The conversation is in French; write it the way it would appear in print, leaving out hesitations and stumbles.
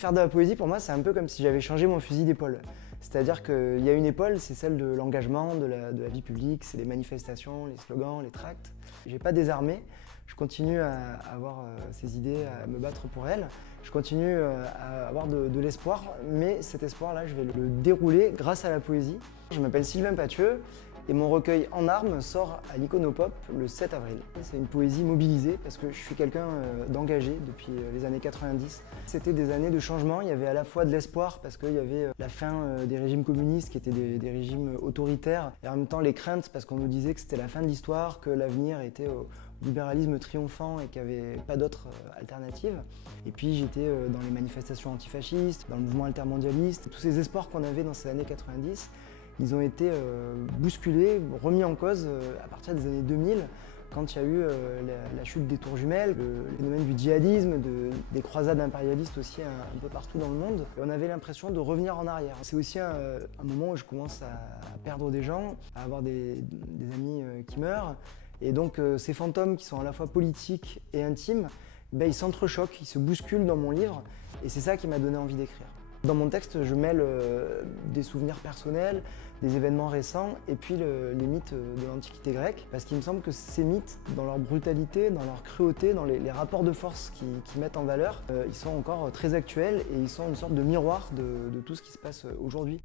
Faire de la poésie, pour moi, c'est un peu comme si j'avais changé mon fusil d'épaule. C'est-à-dire qu'il y a une épaule, c'est celle de l'engagement, de la vie publique, c'est les manifestations, les slogans, les tracts. J'ai pas désarmé, je continue à avoir ces idées, à me battre pour elles. Je continue à avoir de l'espoir, mais cet espoir-là, je vais le dérouler grâce à la poésie. Je m'appelle Sylvain Pathieu et mon recueil En Armes sort à l'Iconopop le 7 avril. C'est une poésie mobilisée parce que je suis quelqu'un d'engagé depuis les années 90. C'était des années de changement, il y avait à la fois de l'espoir parce qu'il y avait la fin des régimes communistes qui étaient des régimes autoritaires et en même temps les craintes parce qu'on nous disait que c'était la fin de l'histoire, que l'avenir était au libéralisme triomphant et qu'il n'y avait pas d'autre alternative. Et puis j'étais dans les manifestations antifascistes, dans le mouvement altermondialiste. Tous ces espoirs qu'on avait dans ces années 90, ils ont été bousculés, remis en cause à partir des années 2000, quand il y a eu la chute des tours jumelles, le phénomène du djihadisme, des croisades impérialistes aussi un peu partout dans le monde. Et on avait l'impression de revenir en arrière. C'est aussi un moment où je commence à perdre des gens, à avoir des amis qui meurent. Et donc ces fantômes qui sont à la fois politiques et intimes, ben, ils s'entrechoquent, ils se bousculent dans mon livre et c'est ça qui m'a donné envie d'écrire. Dans mon texte, je mêle des souvenirs personnels, des événements récents et puis les mythes de l'Antiquité grecque parce qu'il me semble que ces mythes, dans leur brutalité, dans leur cruauté, dans les rapports de force qu'ils mettent en valeur, ils sont encore très actuels et ils sont une sorte de miroir de tout ce qui se passe aujourd'hui.